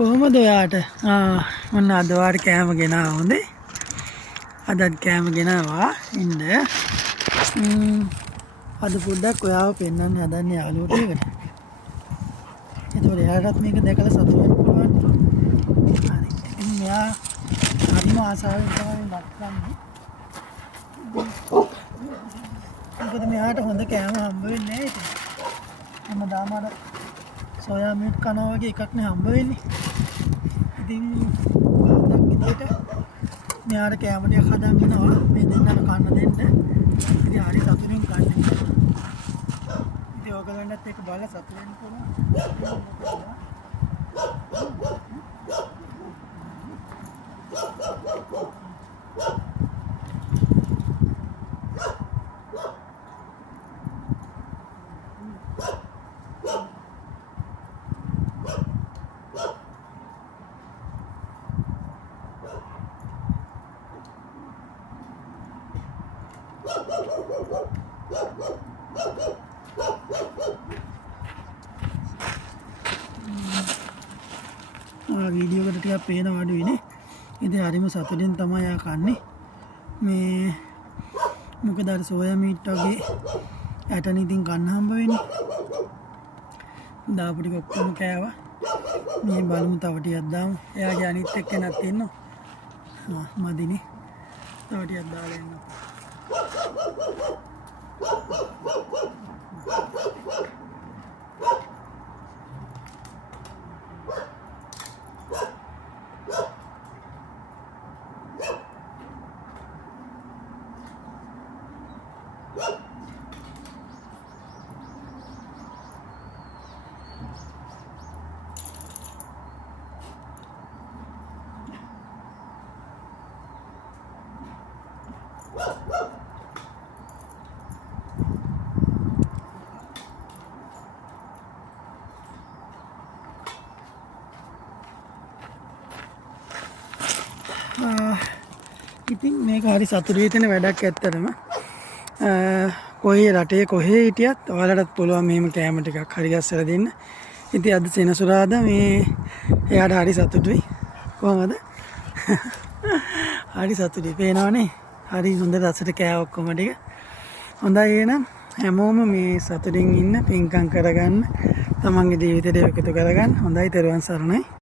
කොහොමද ඔයාට? මොන්න අද වාට කෑම ගෙනාවා හොඳේ. අදත් කෑම ගෙනාවා ඉන්න. අද පොඩ්ඩක් ඔයාව පෙන්වන්න හදන්නේ යාළුවෝ ටිකට. ඒතකොට එයාටත් මේක දැකලා සතුටු වෙන්න පුළුවන්. හරි. ඉතින් මෙයා හරිම ආසාවෙන් තමයි මත්කන්නේ. මොකද මෙයාට හොඳ කෑම හම්බ වෙන්නේ නැහැ ඉතින්. හැමදාම අර සෝයා මීට් කනවා වගේ එකක් නේ හම්බ වෙන්නේ. ඉතින් පොඩ්ඩක් විදියට මෙයාට කෑම ටිකක් හදන් දෙනවා මේ දෙන්නට කන්න දෙන්න. ඉතින් හරි සතුටින් කන්නේ. ඉතින් ඔයගලන්ටත් ඒක බලලා සතුටු වෙන්න පුළුවන්. වීඩියෝ එකට ටිකක් පේන අඩුයිනේ. ඉතින් හරිම සතුටින් තමයි යා කන්නේ. මේ මොකද අර සෝයා මීට් වගේ ඇටනේ ඉතින් කන්න හම්බ වෙන්නේ. දාපු ටික ඔක්කොම කෑවා. මේ බලමු තව ටිකක් දාමු. එයාගේ අනිත් එක්කෙනත් ඉන්නවා. මදිනේ. තව ටිකක් දාලා එන්න. ඉතින් මේක හරි සතුටු වෙන වැඩක් ඇත්තටම. කොහේ රටේ කොහේ හිටියත් ඔයාලටත් පුළුවන් මෙහෙම කෑම ටිකක් හරි ගස්සලා දෙන්න. ඉතින් අද සෙනසුරාදා මේ එයාට හරි සතුටුයි. කොහමද? හරි සතුටුයි. පේනවනේ. හරි හොඳ රසට කෑව ඔක්කොම ටික. හොඳයි එහෙනම් හැමෝම මේ සතුටින් ඉන්න පින්කම් කරගන්න. තමන්ගේ ජීවිතේට එකතු කරගන්න. හොඳයි. ත්වන් සරණයි.